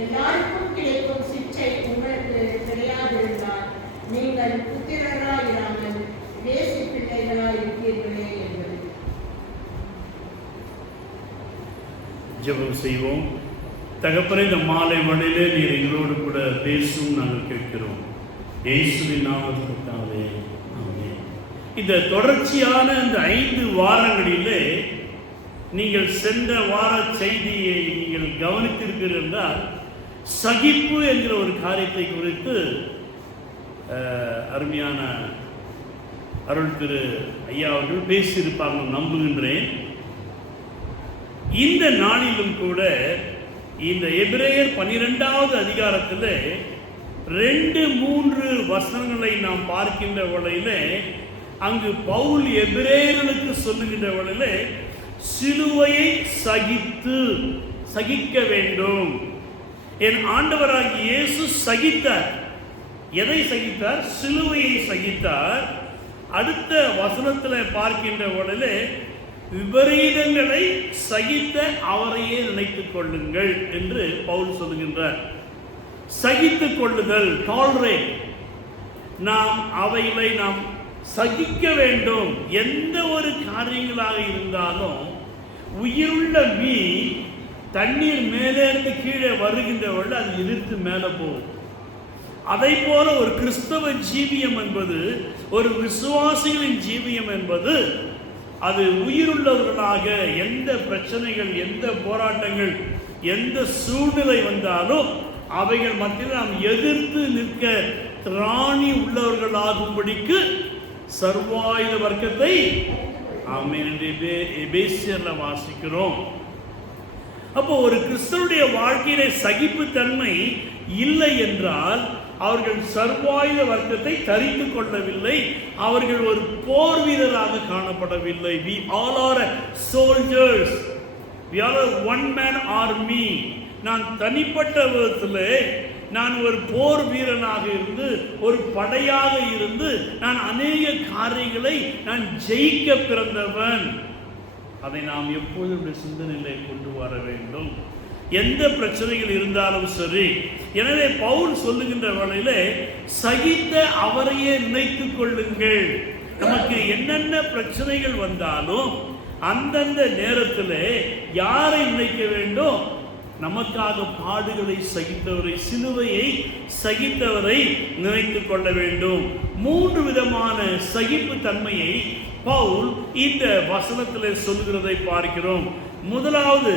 எல்லாருக்கும் கிடைக்கும் சிற்றை உங்களுக்கு கிடையாதிருந்தால் நீங்கள் புத்திரராயிராமல் வேசி பிள்ளைகளாய் இருப்பீர்களே என்பது. ஜெபம் செய்வோம். தகப்பனே, இந்த மாலை வேளையிலே நீர் எங்களோடு கூட பேசும் நாங்கள் கேட்கிறோம். இயேசுவின் நாமத்திற்காகவே ஆமென். இந்த தொடர்ச்சியான இந்த 5 வாரங்களிலே நீங்கள் சென்ற வார செய்தியை நீங்கள் கவனித்திருப்பீர்கள் என்றால், சகிப்பு என்கிற ஒரு காரியத்தை குறித்து அருமையான அருள் திரு ஐயா அவர்கள் பேசியிருப்பாங்க நம்புகின்றேன். இந்த நாளிலும் கூட இந்த எபிரேயர் 12வது அதிகாரத்தில் 2-3 வசனங்களை நாம் பார்க்கின்ற வேளையிலே, அங்கு பவுல் எபிரேயர்களுக்கு சொல்லுகின்ற வேளையிலே சிலுவையை சகிக்க வேண்டும். என் ஆண்டவராகிய இயேசு சகித்தார். எதை சகித்தார்? சிலுவையை சகித்தார். அடுத்த வசனத்தில் பார்க்கின்ற வேளையிலே விபரீதங்களை சகித்த அவரையே நினைத்துக் கொள்ளுங்கள் என்று பவுல் சொல்லுகின்றார். சகித்துக் கொள்ளுதல், டாலரேட், நாம் அவைகளை நாம் சகிக்க வேண்டும். எந்த ஒரு காரியங்களாக இருந்தாலும் உயிருள்ள மீன் தண்ணீர் மேலே இருந்து கீழே வருகின்றவர்கள் அது எதிர்த்து மேலே போகும். அதை போல ஒரு கிறிஸ்தவ ஜீவியம் என்பது, ஒரு விசுவாசிகளின் ஜீவியம் என்பது, அது உயிருள்ளவர்களாக எந்த பிரச்சனைகள், எந்த போராட்டங்கள், எந்த சூழ்நிலை வந்தாலும் அவைகள் மத்தியில் நாம் எதிர்த்து நிற்க திராணி உள்ளவர்களாகும்படிக்கு சர்வாயுத வர்க்கத்தை ஆமென் என்று எபேசியர்ல வாசிக்கிறோம். அப்போ ஒரு கிறிஸ்தவனுடைய வாழ்க்கையிலே சகிப்புத்தன்மை இல்லை என்றால் அவர்கள் சர்வாயுத வர்க்கத்தை தரித்து கொள்ளவில்லை. அவர்கள் ஒரு போர் வீரராக காணப்படவில்லை. We all are soldiers. We are a one man army. நான் தனிப்பட்ட விதத்தில் நான் ஒரு போர் வீரனாக இருந்து, ஒரு படையாக இருந்து, நான் அநேக காரியங்களை நான் ஜெயிக்க பிறந்தவன். அதை நாம் எப்போதும் சிந்தனையிலே கொண்டு வர வேண்டும். எந்த பிரச்சனைகள் இருந்தாலும் சரி. எனவே பவுல் சொல்லுகின்ற வேளையிலே சகித்த அவரையே நினைத்துக் கொள்ளுங்கள். நமக்கு என்னென்ன பிரச்சனைகள் வந்தாலும் அந்தந்த நேரத்தில் யாரை நினைக்க வேண்டும்? நமக்காக பாடுகளை சகித்தவரை, சிலுவையை சகித்தவரை நினைத்துக் கொள்ள வேண்டும். 3 விதமான சகிப்பு தன்மையை பவுல் இந்த வசனத்தில் சொல்கிறதை பார்க்கிறோம். முதலாவது,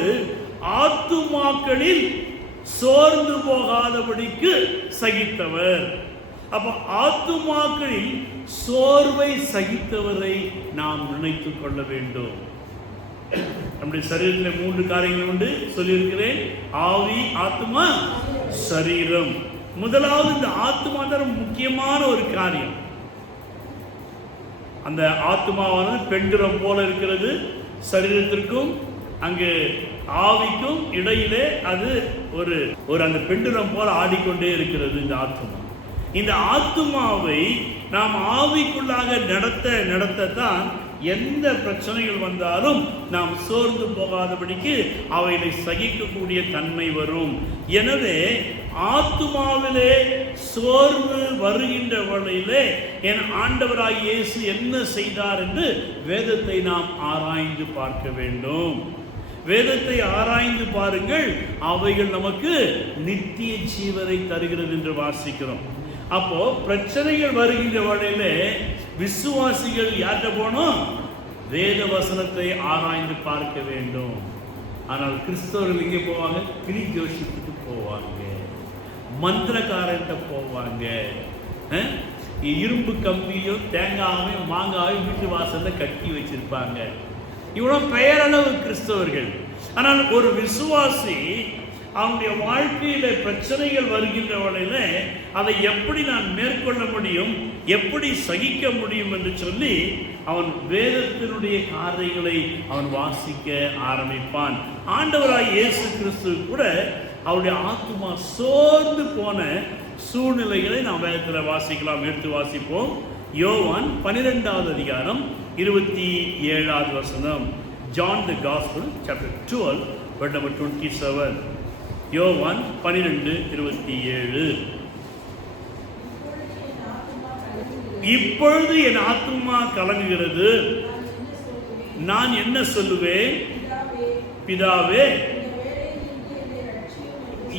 ஆத்துமாக்களில் சோர்ந்து போகாதபடிக்கு சகித்தவர். அப்ப ஆத்துமாக்களில் சோர்வை சகித்தவரை நாம் நினைத்துக் கொள்ள வேண்டும். நம்முடைய சரீரத்தில் 3 காரியங்கள் உண்டு சொல்லியிருக்கிறேன். ஆவி, ஆத்மா, சரீரம். முதலாவது இந்த ஆத்மா தான் முக்கியமான ஒரு காரியம். அந்த ஆத்மாவானது பெண்டுலம் போல இருக்கிறது. சரீரத்திற்கும் அங்கு ஆவிக்கும் இடையிலே அது ஒரு அந்த பெண்டுலம் போல ஆடிக்கொண்டே இருக்கிறது இந்த ஆத்மா. இந்த ஆத்மாவை நாம் ஆவிக்குள்ளாக நடத்தத்தான் எந்த பிரச்சனைகள் வந்தாலும் நாம் சோர்ந்து போகாதபடிக்கு அவைகளை சகிக்கக்கூடிய தன்மை வரும். எனவே ஆத்துமாவிலே சோர்வு வருகின்ற வேளையிலே என் ஆண்டவராகிய இயேசு என்ன செய்தார் என்று வேதத்தை நாம் ஆராய்ந்து பார்க்க வேண்டும். வேதத்தை ஆராய்ந்து பாருங்கள், அவைகள் நமக்கு நித்திய ஜீவனை தருகிறது என்று வாசிக்கிறோம். அப்போ பிரச்சனைகள் வருகின்ற வேளையிலே விசுவாசிகள் யார்கிட்ட போனோம்? வேத வசனத்தை ஆராய்ந்து பார்க்க வேண்டும். ஆனால் கிறிஸ்தவர்கள் எங்கே போவாங்க? கிளி ஜோசியத்துக்கு போவாங்க, மந்திரக்காரன்ட்ட போவாங்க, இரும்பு கம்பியும் தேங்காயும் மாங்காயும் வீட்டு வாசல்ல கட்டி வச்சிருப்பாங்க. இவ்வளவு பெயரளவு கிறிஸ்தவர்கள். ஆனால் ஒரு விசுவாசி அவனுடைய வாழ்க்கையில பிரச்சனைகள் வருகின்ற வேளையில அதை எப்படி நான் மேற்கொள்ள முடியும், எப்படி சகிக்க முடியும் என்று சொல்லி அவன் வேதத்தினுடைய காரியங்களை அவன் வாசிக்க ஆரம்பிப்பான். ஆண்டவராய் இயேசு கிறிஸ்து கூட அவருடைய ஆத்துமா சோர்ந்து போன சூழ்நிலைகளை நாம் வேதத்தில் வாசிக்கலாம். எடுத்து வாசிப்போம். யோவான் 12வது அதிகாரம் 27வது வசனம். John the Gospel chapter 12 verse number 27. யோவான் 12:27. இப்பொழுது என் ஆத்துமா கலங்குகிறது, நான் என்ன சொல்லுவேன்? பிதாவே,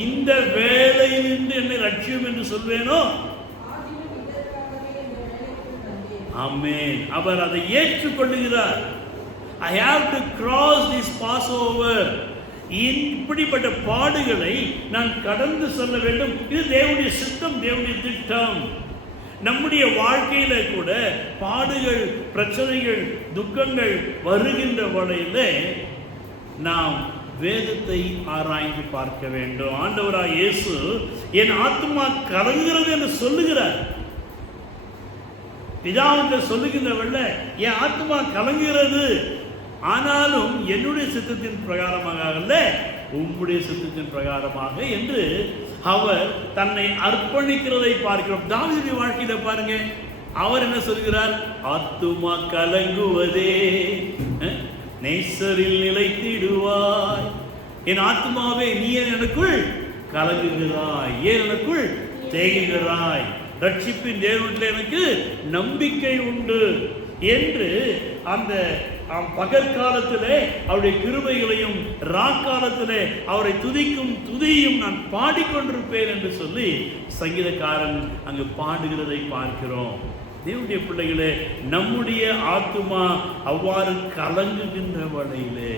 இந்த வேளையிலிருந்து என்னை ரட்சியும் என்று சொல்வேனோ? ஆமென். அவர் அதை ஏற்றுக்கொள்ளுகிறார். I have to cross this Passover. இப்படிப்பட்ட பாடுகளை நான் கடந்து செல்ல வேண்டும். இது தேவனுடைய சித்தம், தேவனுடைய திட்டம். நம்முடைய வாழ்க்கையில கூட பாடுகள், பிரச்சனைகள், துக்கங்கள் வருகின்ற வழியில நாம் வேதத்தை ஆராய்ந்து பார்க்க வேண்டும். ஆண்டவராய் இயேசு என் ஆத்துமா கலங்குகிறது என்று சொல்லுகிறார். பிதாவுக்கு சொல்லுகின்றவல்ல, என் ஆத்துமா கலங்குகிறது, ஆனாலும் என்னுடைய சித்தத்தின் பிரகாரமாக அல்ல, உம்முடைய சித்தத்தின் பிரகாரமாக என்று அவர் தன்னை அர்ப்பணிக்கிறதை பார்க்கிறோம். தாவீதுடைய வாழ்க்கையில பாருங்க, அவர் என்ன சொல்கிறார்? ஆத்துமா கலங்குவதே, நேசரில் நிலைத்திடுவாய். என் ஆத்துமாவே, நீ எனக்குள் கலங்குகிறாய், ஏன் எனக்குள் தேங்குகிறாய், ரட்சிப்பின் தேவனில் எனக்கு நம்பிக்கை உண்டு என்று அந்த பகற்காலத்திலே அவருடைய கிருபைகளையும் ராக்காலத்திலே அவரை துதிக்கும் துதியும் நான் பாடிக்கொண்டிருப்பேன் என்று சொல்லி சங்கீதக்காரன் அங்கு பாடுகிறதை பார்க்கிறோம். தேவனுடைய பிள்ளைகளே, நம்முடைய ஆத்துமா அவ்வாறு கலங்குகின்ற வழியிலே,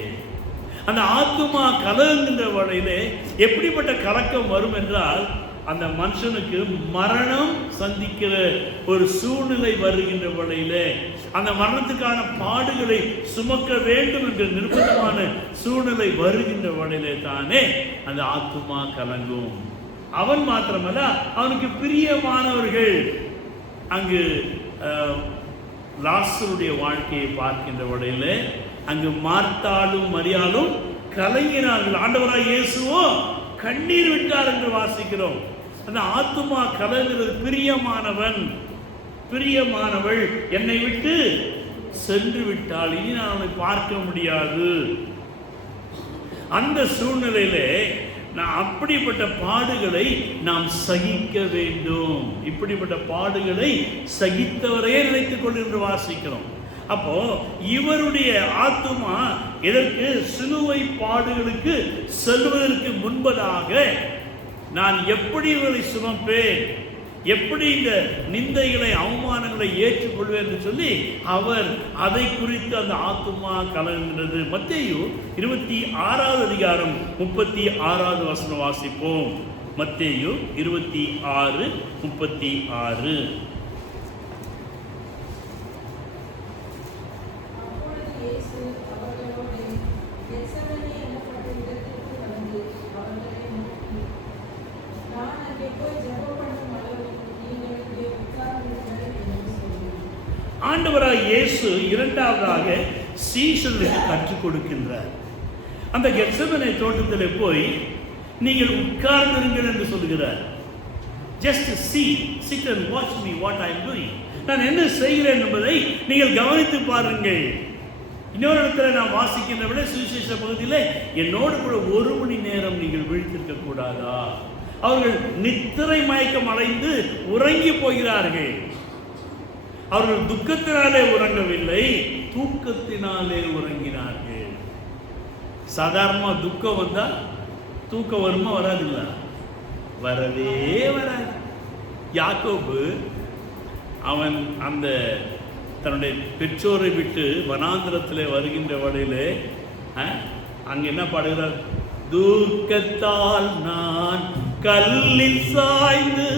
அந்த ஆத்துமா கலங்குகின்ற வழியிலே எப்படிப்பட்ட கலக்கம் வரும் என்றால், அந்த மனுஷனுக்கு மரணம் சந்திக்கிற ஒரு சூழ்நிலை வருகின்ற வழியிலே, அந்த மரணத்துக்கான பாடுகளை சுமக்க வேண்டும் என்ற நிர்பந்தமான சூழ்நிலை வருகின்ற வழியிலே தானே அந்த ஆத்துமா கலங்கும். அவன் மாத்திரமல்ல, அவனுக்கு பிரியமானவர்கள். அங்கு லாசருடைய வாழ்க்கையை பார்க்கின்ற வழியிலே அங்கு மார்த்தாளும் மரியாளும் கலங்கினார்கள். ஆண்டவராய் இயேசுவோ கண்ணீர் விட்டார் என்று வாசிக்கிறோம். அந்த ஆத்துமா கலங்குகிறது. பிரியமானவன், பிரியமானவள் என்னை விட்டு சென்று விட்டால் இனி நான் அவனை பார்க்க முடியாது. அந்த சூழ்நிலையிலே நான் அப்படிப்பட்ட பாடுகளை நாம் சகிக்க வேண்டும். இப்படிப்பட்ட பாடுகளை சகித்தவரையே நினைத்துக் கொண்டு என்று வாசிக்கிறோம். அப்போ இவருடைய ஆத்துமா இதற்கு சிலுவை பாடுகளுக்கு செல்வதற்கு முன்பதாக நான் எப்படி இவர்களை சுமப்பேன், எப்படி இந்த நிந்தைகளை அவமானங்களை ஏற்றுக்கொள்வேன் என்று சொல்லி அவர் அதை குறித்து அந்த ஆத்துமா கலங்குகிறது. மத்தேயு 26வது அதிகாரம் 36வது வசனம் வாசிப்போம். மத்தேயு 26:36. ஆண்டவராய் இயேசு இரண்டாவதாக சீஷர்களுக்கு கற்றுக் கொடுக்கின்றார். அந்த கெத்செமனே தோட்டத்தில் போய் நீங்கள் உட்கார்ந்திருங்கள் என்று சொல்கிறார். Just sit and watch me what I am doing. நான் என்ன செய்கிறேன் என்பதை நீங்கள் கவனித்து பாருங்கள். இன்னொரு இடத்துல நான் வாசிக்கின்ற விட சுவிசேஷ பகுதியில் என்னோடு கூட 1 மணி நேரம் நீங்கள் விழித்திருக்க கூடாதா? அவர்கள் நித்திரை மயக்கம் அடைந்து உறங்கி போகிறார்கள். அவர்கள் துக்கத்தினாலே உறங்கவில்லை, தூக்கத்தினாலே உறங்கினார்கள். சாதாரணமா துக்கம் வந்தா தூக்கம் வருமா? வராதுங்களா? வரவே வராது. யாக்கோபு அவன் அந்த தன்னுடைய பெற்றோரை விட்டு வனாந்திரத்தில் வருகின்ற வழியிலே அங்க என்ன பாடுகிறார்? தூக்கத்தால் நான் கல்லில் சாய்ந்து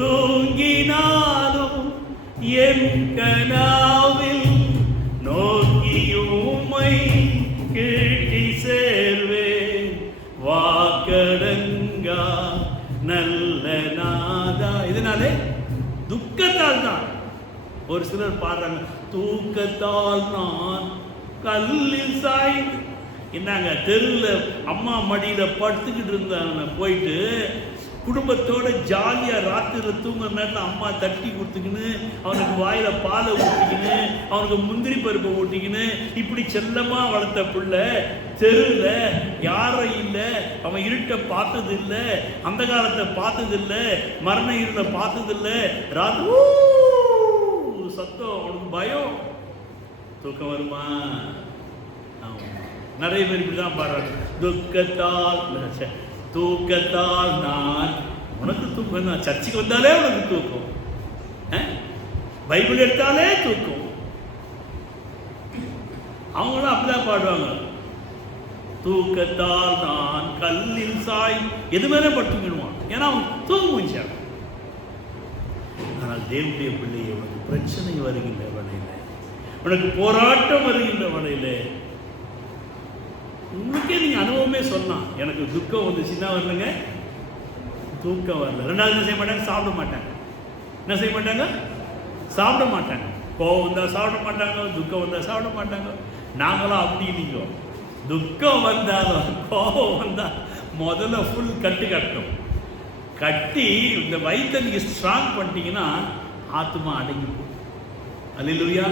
தூங்கினாலும் என் கனாவில் நோக்கியுமை கேட்டி சேர்வேன் வாக்கடங்கா நல்ல நாதா. இதனாலே துக்கத்தால் தான். ஒரு சிலர் பாடுறாங்க, தூக்கத்தால் நான் கல்லில் சாய்ந்து. என்னங்க, தெருவில் அம்மா மடியில் படுத்துக்கிட்டு இருந்தாங்க, போயிட்டு குடும்பத்தோட ஜாலியாக ராத்திரி தூங்குற நேரத்தில் அம்மா தட்டி கொடுத்துக்கின்னு அவனுக்கு வாயில பாலை ஊட்டிக்கின்னு அவனுக்கு முந்திரி பருப்பை ஊட்டிக்கின்னு இப்படி செல்லமாக வளர்த்த பிள்ளை தெருவில் யாரும் இல்லை, அவன் இருட்டை பார்த்தது இல்லை, அந்த காலத்தை பார்த்தது இல்லை, மரண இருளை பார்த்தது இல்லை. ராத்திரி சத்தம், அவனுக்கு பயம். தூக்கம் வருமா? நிறைய பேர் இப்படிதான் பாடுறாங்க. தூக்கத்தால் நான், உனக்கு தூக்கம் தான். சர்ச்சுக்கு வந்தாலே உனக்கு தூக்கம், பைபிள் எடுத்தாலே தூக்கம். அவங்களும் அப்படிதான் பாடுவாங்க. தூக்கத்தால் நான் கல்லில் சாய், எது மேலே பட்டுக்கிடுவான், ஏன்னா அவன் தூங்க முடிச்சான். ஆனால் தேவனுடைய பிள்ளையை, உனக்கு பிரச்சனை வருகின்ற வழியில, உனக்கு போராட்டம் வருகின்ற வழியில, உங்களுக்கே நீங்க அனுபவமே சொல்லலாம். எனக்கு துக்கம் வந்துச்சுன்னா வரலங்க, தூக்கம் வரல. ரெண்டாவது என்ன செய்ய மாட்டாங்க? சாப்பிட மாட்டாங்க. என்ன செய்ய மாட்டாங்க? சாப்பிட மாட்டாங்க. கோவம் வந்தா சாப்பிட மாட்டாங்க, துக்கம் வந்தா சாப்பிட மாட்டாங்க. நாங்களும் அப்படி இல்லைங்க. துக்கம் வந்தாலும் கோபம் வந்தா முதல்ல ஃபுல் கட்டு கட்டணும். கட்டி இந்த வயிற்றை நீங்க ஸ்ட்ராங் பண்ணிட்டீங்கன்னா ஆத்மா அடங்கி போகும். அல்லேலூயா.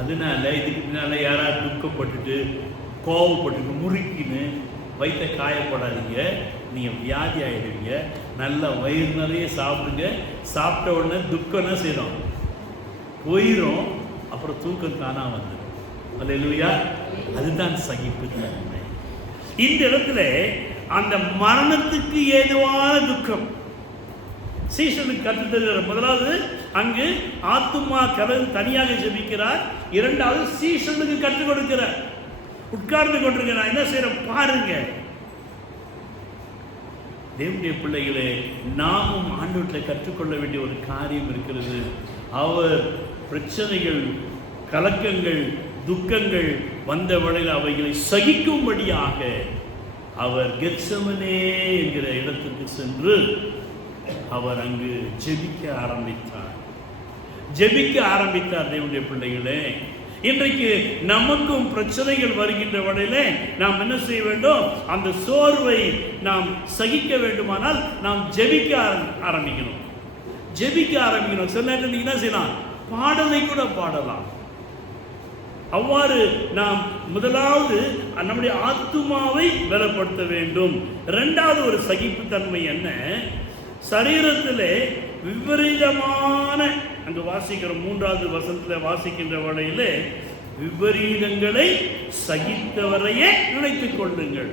அதனால இதுக்கு பின்னால யாராவது துக்கப்பட்டுட்டு கோவப்பட்டுட்டு முறுக்கின்னு வயிற்ற காயப்படாதீங்க. நீங்கள் வியாதி ஆகிடுவீங்க. நல்லா வயிறு நிறைய சாப்பிடுங்க. சாப்பிட்ட உடனே துக்கம்னா செய்யணும், போயிடும். அப்புறம் தூக்கம் தானா வந்துடும். அல்லேலூயா. அதுதான் சகிப்புத்தன்மை. இந்த இடத்துல அந்த மரணத்துக்கு ஏதுவான துக்கம் சீஷனுக்கு கற்றுத்தருகிறார். முதலாவது அங்கு ஆத்துமா கலந்து தனியாக ஜெபிக்கிறார். இரண்டாவது சீஷனுக்கு கற்றுக் கொடுக்கிறார். உட்கார்ந்து கொண்டிருக்கிறார். என்ன செய்யற பாருங்க. தேவனுடைய பிள்ளைகளே, நாமும் ஆண்டவரில் கற்றுக்கொள்ள வேண்டிய ஒரு காரியம் இருக்கிறது. அவர் பிரச்சனைகள், கலக்கங்கள், துக்கங்கள் வந்த வழியில் அவைகளை சகிக்கும்படியாக அவர் கெத்செமனே என்கிற இடத்திற்கு சென்று அவர் அங்கு ஜெபிக்க ஆரம்பித்தார். தேவனுடைய பிள்ளைகளே, இன்றைக்கு நமக்கும் பிரச்சனைகள் வருகின்ற வழியிலே நாம் என்ன செய்ய வேண்டும்? அந்த சோர்வை நாம் சகிக்க வேண்டுமானால் நாம் ஜெபிக்க ஆரம்பிக்கணும். சில நேரத்தில் நீங்க என்ன செய்யலாம்? பாடலை கூட பாடலாம். அவ்வாறு நாம் முதலாவது நம்முடைய ஆத்துமாவை பலப்படுத்த வேண்டும். இரண்டாவது ஒரு சகிப்புத்தன்மை என்ன? சரீரத்திலே விபரீதமான, அங்கு வாசிக்கிற 3வது வசனத்தில் வாசிக்கின்ற வகையிலே, விபரீதங்களை சகித்தவரையே நினைத்துக் கொள்ளுங்கள்.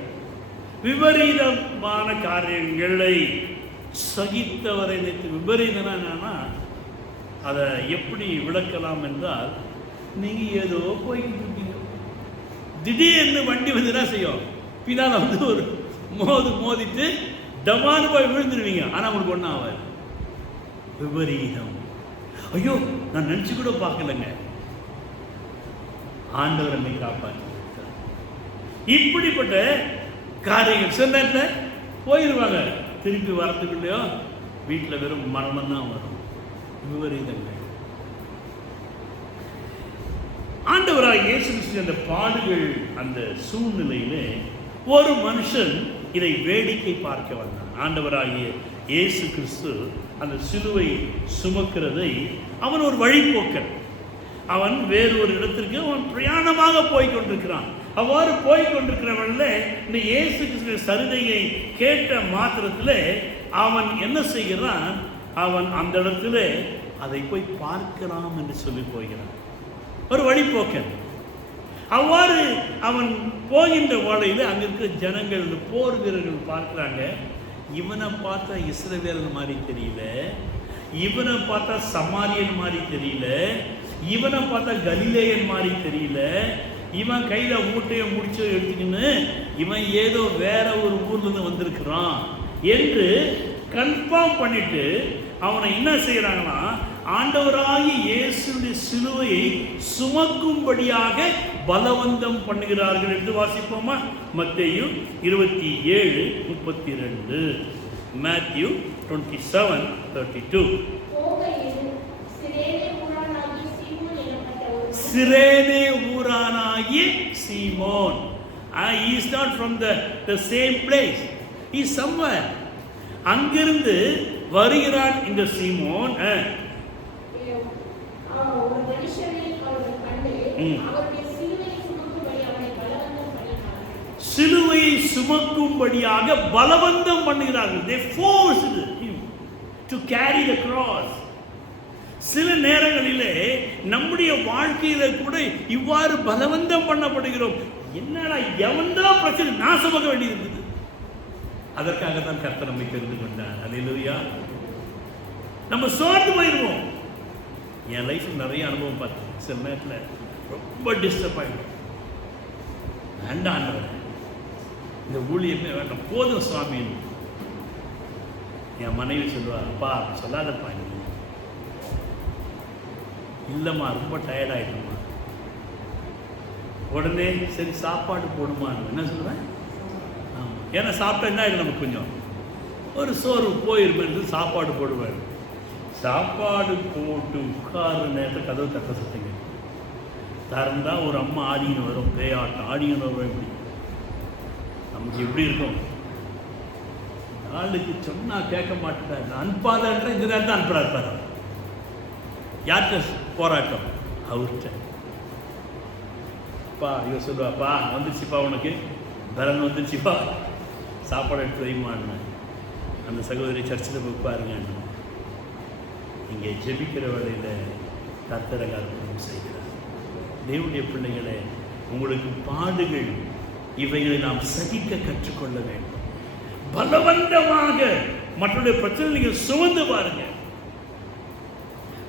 விபரீதமான காரியங்களை சகித்தவரை நினைத்து. விபரீதம் என்னன்னா, அதை எப்படி விளக்கலாம் என்றால், நீங்க ஏதோ போய்கிட்டு இருக்கீங்க, திடீர்னு வண்டி வந்து என்ன செய்யும்? பின்னால் வந்து ஒரு மோதிட்டு டமான்னு போய் விழுந்துருவீங்க. ஆனா உங்களுக்கு ஒன்றும் ஆகாது. விபரீதம். ஐயோ, நான் நினைச்சு கூட பார்க்கலங்க. ஆண்டவர் என்னை காப்பாற்றி. இப்படிப்பட்ட காரியங்கள் சில நேரத்தில் போயிடுவாங்க. திருப்பி வரத்துக்கு இல்லையோ வீட்டில் வெறும் மரணம் தான் வரும். விபரீதங்கள். ஆண்டவராக இயேசு கிறிஸ்து அந்த பாடுகள், அந்த சூழ்நிலையிலே ஒரு மனுஷன் இதை வேடிக்கை பார்க்க வந்தான். ஆண்டவராகிய இயேசு கிறிஸ்து அந்த சிலுவை சுமக்கிறதை அவன் ஒரு வழிபோக்கன். அவன் வேறு ஒரு இடத்திற்கு அவன் பிரயாணமாக போய்கொண்டிருக்கிறான். அவ்வாறு போய்கொண்டிருக்கிறவன்ல இந்த இயேசு கிறிஸ்து சரிதையை கேட்ட மாத்திரத்தில் அவன் என்ன செய்கிறான்? அவன் அந்த இடத்துல அதை போய் பார்க்கலாம் என்று சொல்லி போகிறான். ஒரு வழிபோக்கன். அவ்வாறு அவன் போகின்ற வேளையில் அங்க இருக்கிற ஜனங்கள், போர் வீரர்கள் பார்க்கிறாங்க. இவனை பார்த்தா இஸ்ரவேலன் மாதிரி தெரியல, இவனை பார்த்தா சமாரியன் மாதிரி தெரியல, இவனை பார்த்தா கலிலேயன் மாதிரி தெரியல, இவன் கையில மூட்டையை முடிச்சு எடுத்துக்கின்னு இவன் ஏதோ வேற ஒரு ஊர்ல இருந்து வந்திருக்கிறான் என்று கன்ஃபார்ம் பண்ணிட்டு அவனை என்ன செய்யறாங்கன்னா, ஆண்டவராகிய இயேசுவின் சிலுவையை சுமக்கும்படியாக பலவந்தம் பண்ணுகிறார்கள் என்று வாசிப்போமா? மத்தேயு 27:32, மேத்யூ 27:32. சிரேனே ஊரானாகிய சீமோன். He is not from the same place. He is somewhere. அங்கிருந்து வருகிறான் இந்த சீமோன். ஒரு மனுஷனை அவர்கள் கண்டு அவருடைய சிலுவையை சுமக்கும்படியாக பலவந்தம் பண்ணுகிறார்கள். They forced him to carry the cross. சில நேரங்களிலே நம்முடைய வாழ்க்கையில கூட இவ்வாறு பலவந்தம் பண்ணப்படுகிறோம். என்னடா எவன்தான் பிரச்சனை, நான் சுமக்க வேண்டியது இருக்குது. அதற்காக தான் கர்த்தர் நம்மை தெரிந்து கொண்டார். அல்லேலூயா. நம்ம சோர்ந்து போயிடுவோம். என் லைஃப்ல நிறைய அனுபவம் பார்த்தேன். சில நேரத்தில் ரொம்ப டிஸ்டர்ப் ஆகிடும். வேண்டாம், இந்த ஊழியமே வேண்டாம், போதும் சுவாமி. என் மனைவி சொல்லுவா, அப்பா சொல்லாதப்பா, நீ இல்லைம்மா ரொம்ப டயர்டாயிட்டோம்மா. உடனே சரி சாப்பாடு போடுமான்னு என்ன சொல்லுவேன். ஆமாம், ஏன்னா சாப்பிட்டா என்ன ஆகிடும், நமக்கு கொஞ்சம் ஒரு சோறு போயிருமே, சாப்பாடு போடுவேன். சாப்பாடு போட்டு உட்கார நேரத்தில் கதவு தட்ட சத்தங்க திறந்தா ஒரு அம்மா ஆடின்னு வரும், பேயாட்டம் ஆடின்னு வரும். எப்படி நமக்கு எப்படி இருக்கும்? ஆளுக்கு சொன்னா கேட்க மாட்டேன், அனுப்பாதன்ற இந்த நேரத்தை அனுப்புறா இருப்பார். யார்கிட்ட போராட்டம்? அவர்கிட்ட. அப்பா இவ சொல்லுவாப்பா, வந்துச்சுப்பா உனக்கு பலன் வந்துச்சுப்பா, சாப்பாடு எடுத்து வைமான்னு. அந்த சகோதரி சர்ச்சில் போய் பாருங்க. இங்கே ஜெபிக்கிற வேளையில் கர்த்தர் அற்புதம் செய்கிறார். தேவனுடைய பிள்ளைகளே, உங்களுக்கு பாடுகள் இவைகளை நாம் சகிக்க கற்றுக்கொள்ள வேண்டும். பலவந்தமாக மற்றவருடைய பிரச்சனை நீங்க சுமந்து பாருங்க,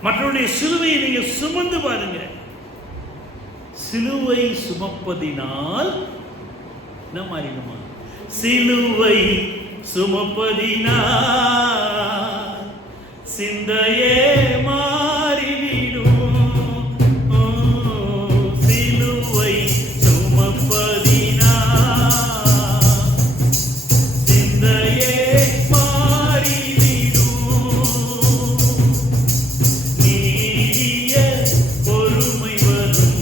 மற்றவருடைய சிலுவையை நீங்க சுமந்து பாருங்க. சிலுவை சுமப்பதினால் என்ன மாறிடுமா? சிலுவை சுமப்பதினால் சிந்தையே மாறிவிடும். சிலுவை சுமப்பதினால் சிந்தையே மாறிவிடும். நீடிய பொறுமை வரும்,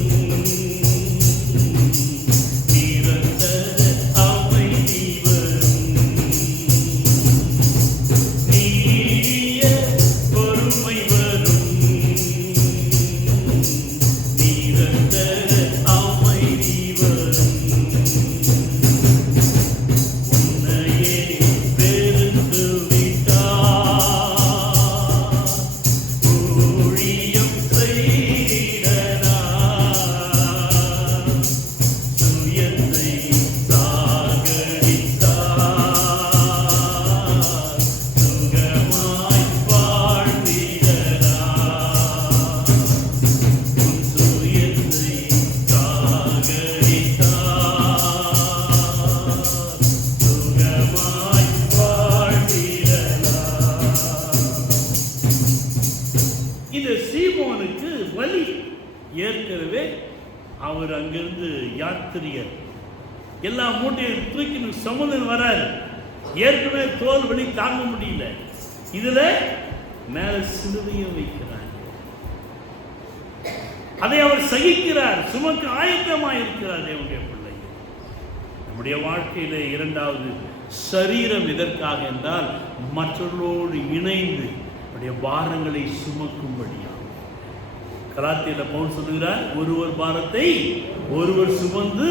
நிரந்தர அமைதி வரும். நீடிய பொறுமை வரும், நிரந்தர அமைதி வரும். உன்னையே வெறுத்து விட்டார், ஊழியம் செய்தனார், சுயத்தை சாகடித்தார், சுகமாய் வாழ்ந்திடனார். உன் சுயத்தை சாகடித்தார், சுகமாய் வாழ்ந்திடனார். இந்த சீமோனுக்கு வலி. ஏற்கனவே அவர் அங்கிருந்து யாத்திரியர் எல்லா மூட்டையும் தூக்கி சமுதன் வராரு. ஏற்கனவே தோல் வலி தாங்க முடியல, இதுல மேல சிலுவையை வைக்கிறார். அதை அவர் சகிக்கிறார், சுமக்க ஆயத்தமாயிருக்கிறார். தேவனுடைய பிள்ளை, நம்முடைய வாழ்க்கையில இரண்டாவது சரீரம் எதற்காக என்றால் மற்றவர்களோடு இணைந்து அவருடைய பாரங்களை சுமக்கும்படியா. கலாத்தியர் பவுல் சொல்லுகிறார், ஒருவர் பாரத்தை ஒருவர் சுமந்து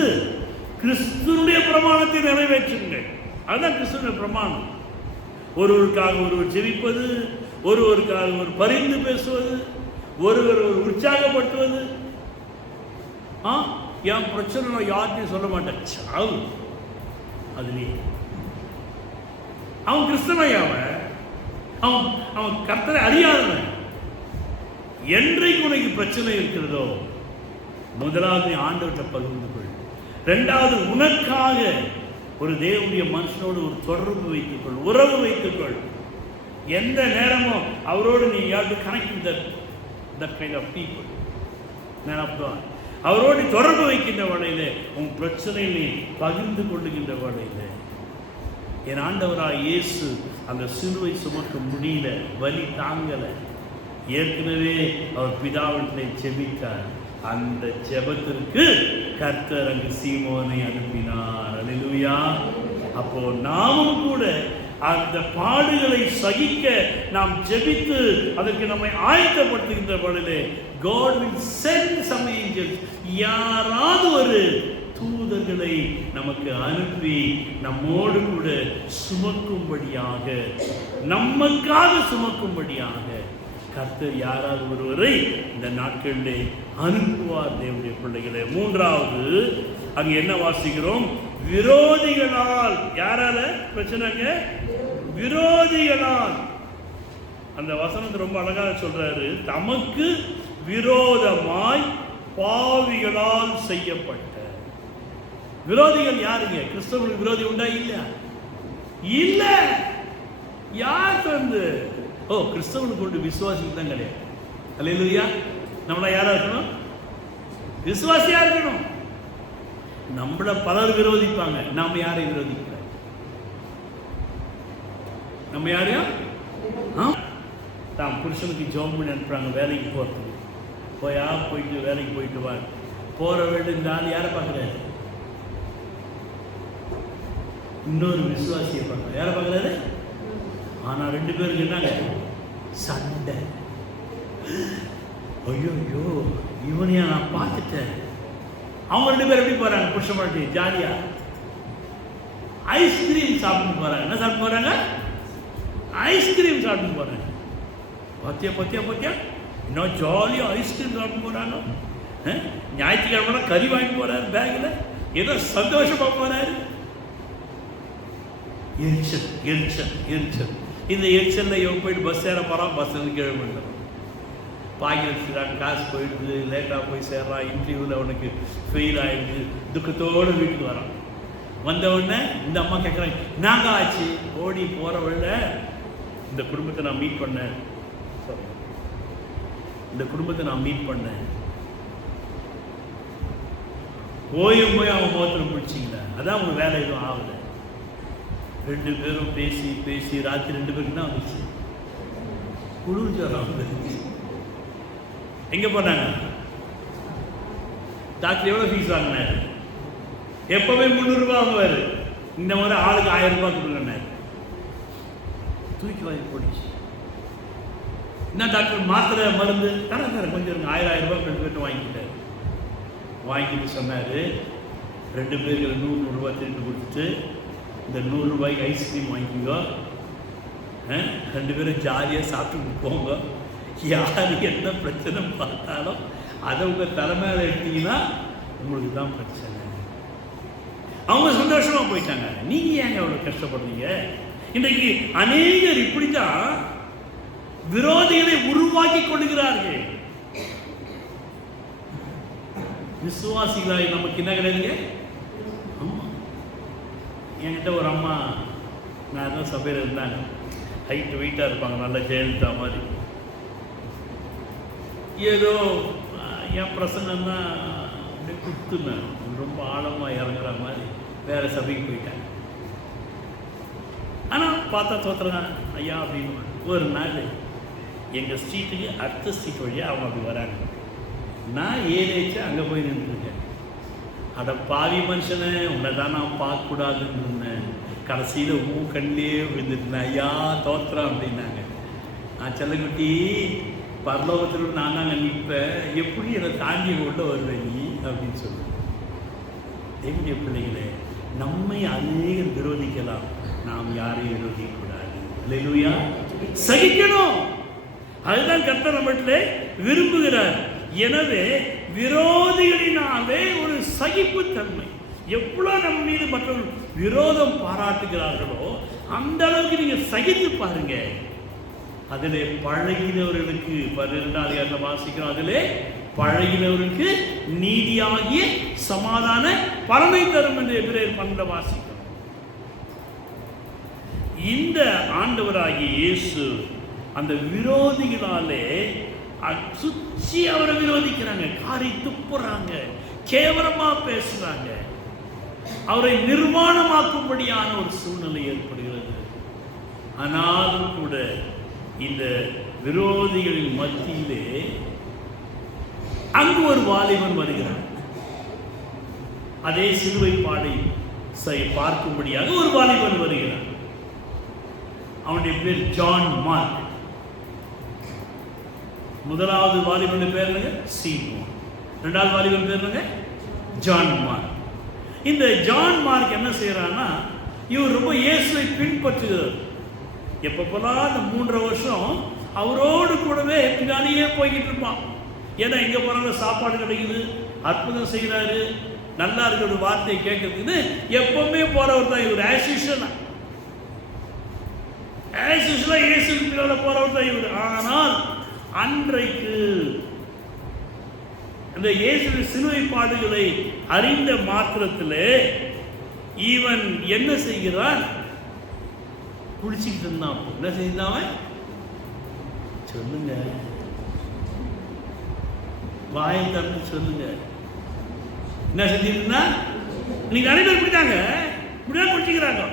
கிறிஸ்துவினுடைய பிரமாணத்தை நிறைவேற்றுங்கள். அதுதான் கிறிஸ்துவினுடைய பிரமாணம். ஒருவருக்காக ஒருவர் ஜெபிப்பது, ஒருவருக்காக ஒரு பரிந்து பேசுவது, ஒருவர் ஒரு உற்சாகப்படுத்துவது. என் பிரச்சனை நான் யார்கிட்டையும் சொல்ல மாட்டேன், சாவு அதுலேயே. அவன் கிறிஸ்தவன், அவன் கர்த்தரை அறியாதவன். என்றைக்கு உனக்கு பிரச்சனை இருக்கிறதோ முதலாவது ஆண்டவர்கிட்ட பகிர்ந்து கொள். இரண்டாவது, உனக்காக ஒரு தேவனுடைய மனுஷனோடு ஒரு தொடர்பு வைத்துக்கொள், உறவு வைத்துக்கொள். எந்த நேரமும் அவரோடு நீ யாருக்கு connect that kind of people, man of God. அவரோடு தொடர்பு வைக்கின்ற வகையிலே உன் பிரச்சனைகளை பகிர்ந்து கொள்ளுகின்ற வகையிலே. என் ஆண்டவராய் இயேசு அந்த சிலுவை சுமக்க முடியல, வலி தாங்கல. ஏற்கனவே அவர் பிதாவிடத்தை ஜெபித்தார். அந்த ஜெபத்திற்கு கர்த்தர் அங்கு சீமோனை அனுப்பினார். அல்லேலூயா. அப்போ நாமும் கூட அந்த பாடுகளை சகிக்க நாம் ஜெபித்து அதற்கு நம்மை ஆயத்தப்படுத்துகின்ற பொழுது God will send some angels. யாராவது ஒரு தூதர்களை நமக்கு அனுப்பி நம்மோடு கூட சுமக்கும்படியாக, நமக்காக சுமக்கும்படியாக கர்த்தர் யாராவது ஒருவரை இந்த நாட்களிலே அனுப்புவார். தேவனுடைய பிள்ளைகளே, மூன்றாவது அங்க என்ன வாசிக்கிறோம்? விரோதிகளால். யாரால பிரச்சனைங்க? விரோதிகளால். அந்த வசனத்தை ரொம்ப அழகாக சொல்றாரு. தமக்கு விரோதமாய் பாவிகளால் செய்யப்பட்ட. விரோதிகள் யாருங்க? கிறிஸ்தவர்களுக்கு விரோதி உண்டா? இல்லையா? இல்ல. யார் வந்து கிறிஸ்தவனுக்கு கொண்டு விசுவாசிக்கு தான் கிடையாது. அல்லேலூயா. நம்மள யாரா இருக்கணும்? விசுவாசியா இருக்கணும். நம்மள பலர் விரோதிப்பாங்க, நாம யாரையும் விரோதிக்கல. நம்ம யாரையும் தான் புருஷனுக்கு ஜாப் பண்ணி அனுப்புறாங்க வேலைக்கு போகிறதுக்கு. போயிட்டு வேலைக்கு போயிட்டு வா. போகிற வேண்டிய இந்த ஆள் யாரை பார்க்குறாரு? இன்னொரு விசுவாசியை பார்க்குறாரு. யாரை பார்க்குறாரு? ஆனால் 2 பேருக்கு என்னங்க? சண்டை. ஐயோ இவனையா நான் பார்த்துட்டேன். அவங்க 2 பேர் எப்படி போகிறாங்க? புருஷன் மாட்டி ஜாலியா ஐஸ்கிரீம் சாப்பிட்டு போகிறாங்க. என்ன சாப்பிட்டு போகிறாங்க? ஐஸ்கிரீம் சாப்பிட்டு போகிறாங்க. பத்தியா இன்னும் ஜாலியாக ஐஸ்கிரீம் சாப்பிட்டு போகிறாங்க. ஞாயிற்றுக்கிழமை கறி வாங்கி போகிறாரு பேக்கில். ஏதோ சந்தோஷமாக போகிறாரு. எரிச்சல். இந்த எரிச்சலில் இவன் போயிட்டு பஸ் ஏற போகிறான். பஸ் கீழே விழுந்துடும். பாக்கி வச்சுக்கிறான். காசு போயிடுது. லேட்டாக போய் சேர்றான். இன்டர்வியூவில் அவனுக்கு ஃபெயில் ஆகிடுது. துக்கத்தோடு வீட்டுக்கு வரான். வந்தவுடனே இந்த அம்மா கேட்குறாங்க, நாங்கள் ஆச்சு ஓடி போகிற வழியில இந்த குடும்பத்தை நான் மீட் பண்ணேன். போய் அவன் முகத்தில் பிடிச்சிங்கள. அதான் அவங்க வேலை எதுவும் ஆகலை. 2 பேரும் பேசி ராத்திரி 2 பேருக்கு தான் வந்துச்சு. குளிர் ஜுரம் வந்துச்சு. எங்கே போனாங்க? டாக்டர் எவ்வளோ ஃபீஸ் வாங்கினார்? எப்போவே 300 ரூபா வாங்குவார். இந்த மாதிரி ஆளுக்கு 1000 ரூபாய் கொடுங்கன்னாரு. தூக்கி வாங்கி போட்டுச்சு. என்ன டாக்டர் மாத்திரை மருந்து தரேன் கொஞ்சம் இருங்க, 1000 ரூபாய் 2 பேர்ட்டு வாங்கிக்கிட்டார். வாங்கிட்டு சொன்னார், 2 பேருக்கு 100 ரூபாய் திருப்பி கொடுத்துட்டு இந்த 100 ரூபாய்க்கு ஐஸ்கிரீம் வாங்கிக்கோங்க. 2 பேரும் ஜாலியாக சாப்பிட்டு போங்க. யாருக்கு என்ன பிரச்சனை பார்த்தாலும் அதை உங்கள் தலைமையில் எடுத்தீங்கன்னா உங்களுக்கு தான் பிரச்சனை. அவங்க சந்தோஷமாக போயிட்டாங்க. நீங்கள் ஏங்க அவ்வளோ கஷ்டப்படுறீங்க? இன்றைக்கு அநேகர் இப்படித்தான் விரோதிகளை உருவாக்கி கொள்கிறார்கள். விசுவாசிகளாய் நமக்கு என்ன கிடையாதுங்க? என்கிட்ட ஒரு அம்மா, நான் தான் சபையில் இருந்தாங்க, ஹைட்டு வெயிட்டாக இருப்பாங்க, நல்ல ஜெயலலிதா மாதிரி. ஏதோ என் பிரசங்கன்னா அப்படியே குத்துனேன், ரொம்ப ஆழமாக இறங்குற மாதிரி வேறு சபைக்கு போயிட்டேன். ஆனால் பார்த்தா தோத்துறேன் ஐயா அப்படின்னு. ஒரு நாள் எங்கள் ஸ்ட்ரீட்டுக்கு அடுத்த ஸ்ட்ரீட் வழியாக அவங்க அப்படி வராங்க. நான் ஏறிச்சு அங்கே போய் நின்றுருக்கேன். அட பாவி மனுஷனை, உன்னை தான் நான் பார்க்கக்கூடாதுன்னு இருந்தேன். கடைசியில் கண்ணிலே விழுந்துட்டேன். ஐயா தோத்துறான் அப்படின்னாங்க. நான் செல்லக்குட்டி, பரலோகத்தில் நான் தாங்க நிற்பேன், எப்படி என்னை தாண்டி கொண்டு வருவேன் நீ அப்படின்னு சொல்லுவேன். தேவனுடைய பிள்ளைகளே, நம்மை அநேகர் விரோதிக்கலாம், நாம் யாரையும் விரோதிக்கக்கூடாது. அல்லேலூயா. சகிக்கணும். அதுதான் கர்த்தர் நம்மகிட்ட விரும்புகிறார். எனவே விரோதிகளினாலே ஒரு சகிப்புத்தன்மை. எவ்வளோ நம்ம மீது மற்றவர்கள் விரோதம் பாராட்டுகிறார்களோ அந்த அளவுக்கு நீங்க சகித்து பாருங்க. அதிலே பழகினவர்களுக்கு 12ஆம் அதிகாரத்தில் வாசிக்கிறோம். அதிலே பழகினவர்களுக்கு நீதியாகிய சமாதான பலனை தரும் என்று எபிரேயர் 12 வாசிக்கிறோம். இந்த ஆண்டவராகிய இயேசு அந்த விரோதிகளாலே சுற்றி அவரை விரோதிக்கிறாங்க, காரி துப்புறாங்க, கேவலமா பேசுறாங்க, அவரை நிர்வாணமாக்கும்படியான ஒரு சூழ்நிலை ஏற்படுகிறது. ஆனாலும் கூட இந்த விரோதிகளின் மத்தியிலே அங்கு ஒரு வாலிபன் வருகிறான். அதே சிலுவை பாடை பார்க்கும்படியாக ஒரு வாலிபன் வருகிறான். அவனுடைய பேர் ஜான் மார்க். முதலாவது வாலிபன் பேர் என்னங்க? சீமோன். இரண்டாவது வாலிபன் பேர் என்னங்க? John mark. இந்த ஜான் மார்க் என்ன செய்யறான்னா, இவர் ரொம்ப இயேசுவை பின்பற்றுகிறார். எப்பப்பெல்லாம் அந்த 3.5 வருஷம் அவரோடு கூடவே பின்னாடியே போய்கிட்டு இருப்பான். ஏன்னா எங்க போறாங்க, சாப்பாடு கிடைக்குது, அற்புதம் செய்கிறாரு, நல்லா இருக்கிற ஒரு வார்த்தையை கேட்கறதுக்கு எப்பவுமே போறவர் தான் இவர். ஆஸ் யூஷுவலா இயேசு பின்னால போறவர் தான் இவர். ஆனால் அன்றைக்கு அந்த இயேசு சிலுவை பாடுகளை அறிந்த மாத்திரத்தில் இவன் என்ன செய்கிறான்? குளிச்சுக்கிட்டு இருந்தான். என்ன செய்தான்? சொல்லுங்க, வாயை திறந்து சொல்லுங்க. என்ன செஞ்சிருந்தா? நீங்க அனைவரும் குடித்தாங்க, இப்படிதான் குடிச்சுக்கிறாங்க.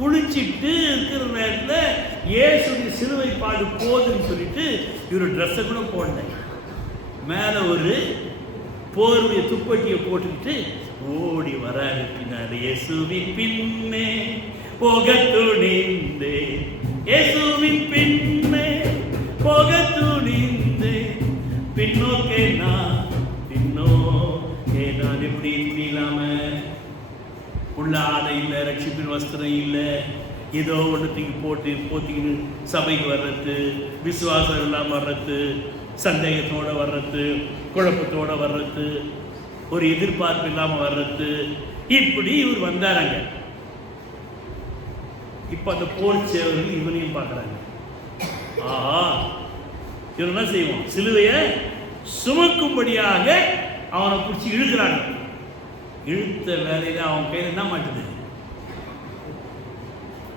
குளிச்சுட்டு இருக்கிற நேரத்தில் இயேசுடைய சிலுவை பாடு போதுன்னு சொல்லிட்டு இவர் ட்ரெஸ்ஸை கூட போடல, மேலே ஒரு போர்வையை துப்பட்டியை போட்டுக்கிட்டு ஓடி வராரு பின்னாடி. இயேசுவின் பின்னே போக துணிந்தே, இயேசுவின் பின்னே போக துணிந்தே, பின்னோக்கே நான் எப்படி இல்லாம உள்ள ஆடை இல்லை, ரட்சிப்பின் வஸ்திரம் இல்லை, ஏதோ ஒன்றுத்துக்கு போத்திக்கின்னு சபைக்கு வர்றது, விசுவாசம் இல்லாமல் வர்றது, சந்தேகத்தோடு வர்றது, குழப்பத்தோடு வர்றது, ஒரு எதிர்பார்ப்பு இல்லாமல் வர்றது, இப்படி இவர் வந்தாராங்க. இப்போ அந்த போர் சேவர்கள் இவனையும் பார்க்குறாங்க. ஆஹா, இவர் என்ன செய்வோம்? சிலுவையை சுமக்கும்படியாக அவனை பிடிச்சி இழுக்கிறாங்க. இழுத்த வேலையில அவன் கையில் என்ன மாட்டுது?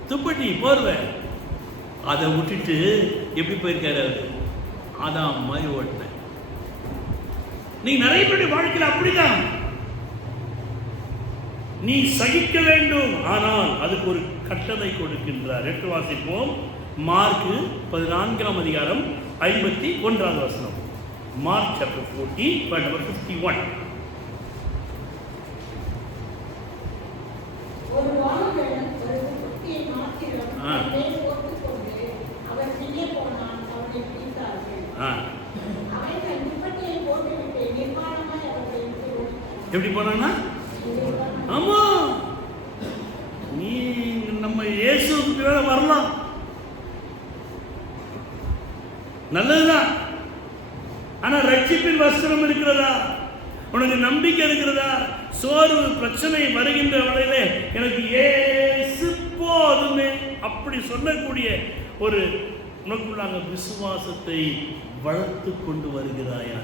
துப்பட்டி, போர்வை. அதை விட்டுட்டு எப்படி போயிருக்காரு அவரு? அதான் மாதிரி ஓட்டின. நீ நிறைய பேருடைய வாழ்க்கையில் அப்படிதான். நீ சகிக்க வேண்டும், ஆனால் அதுக்கு ஒரு கட்டளை கொடுக்கின்றார். 8 வாசிப்போம். மார்க்கு 14ஆம் அதிகாரம் 51வது வசனம். Mark chapter 14 verse number 51. ஒரு வாலிபன் ஒரு குட்டியை மாத்திரம் மேல் போட்டுக்கொண்டு அவர் வெளியே போனான். அவனை பிடித்தார்கள். அவன் தன் துப்பட்டியை போட்டுவிட்டு நிர்வாணமாய் அவர்களை விட்டு ஓடினான். எப்படி போனான்னா? ஆமா, நீ நம்ம இயேசுக்கு வரலாம், நல்லதுதான். ஆனா ரட்சிப்பின் வஸ்திரம் இருக்கிறதா? உனக்கு நம்பிக்கை இருக்கிறதா? சோர்வு பிரச்சனை வருகின்ற வரையிலே எனக்கு இயேசு போதுமே அப்படி சொல்லக்கூடிய ஒரு உனக்குள்ளாக விசுவாசத்தை வளர்த்து கொண்டு வருகிறாயா?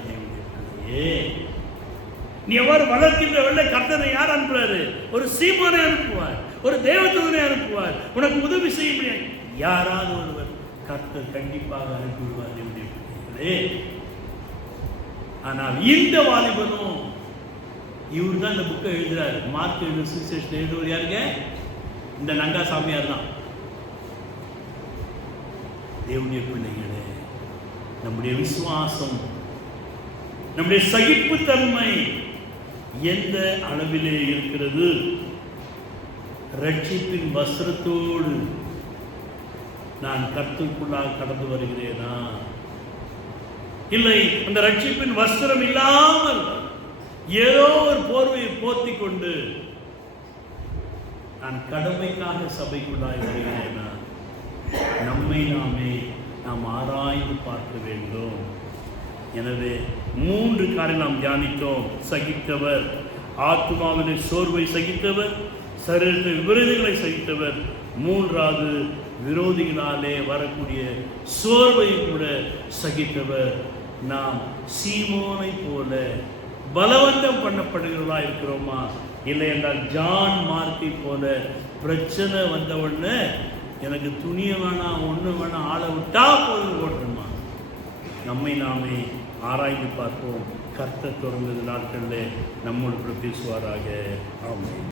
நீ எவ்வாறு வளர்க்கின்ற வெள்ள கர்த்தனை யார் அனுப்புறாரு? ஒரு சீமோனை அனுப்புவார், ஒரு தேவதூதனை அனுப்புவார், உனக்கு உதவி செய்ய முடியாது. யாராவது ஒருவர் கர்த்தர் கண்டிப்பாக அனுப்பிவிடுவார். ஆனால் இந்த வாலிபனும் இவர் தான் இந்த புக்கை எழுதுறாரு. மார்க் சுவிசேஷத்தை எழுதுவர் யாருங்க? இந்த நங்கா சாமியார் தான். தேவனுடைய பிள்ளைகளே, நம்முடைய விசுவாசம், நம்முடைய சகிப்புத்தன்மை எந்த அளவிலே இருக்கிறது? ரட்சிப்பின் வஸ்திரத்தோடு நான் கர்த்தருக்குள்ளாக கடந்து வருகிறேனா? இல்லை, அந்த ரட்சிப்பின் வஸ்திரம் இல்லாமல் ஏதோ ஒரு போர்வையை போத்தி கொண்டு நான் கடமைக்காக சபைக்குள்ளாய் வருகிறேனா? நம்மை நாம் ஆராய்ந்து பார்க்க வேண்டும். எனவே 3 காரியம் நாம் தியானித்தோம். சகித்தவர், ஆத்மாவிலே சோர்வை சகித்தவர், சரீரத்தின் விரோதிகளை சகித்தவர், 3வது விரோதிகளாலே வரக்கூடிய சோர்வை கூட சகித்தவர். நாம் சீமோனை போல பலவந்தம் பண்ணப்படுகிறதா இருக்கிறோமா? இல்லை என்றால் ஜான் மார்க்கை போல பிரச்சனை வந்த உடனே எனக்கு துணிய வேணாம், ஒன்று வேணாம், ஆளை விட்டா போதும் ஓட்டணுமா? நம்மை நாமே ஆராய்ந்து பார்ப்போம். கர்த்தர் தொடர்ந்த நாட்களில் நம்மோடு பேசுவாராக. ஆமென்.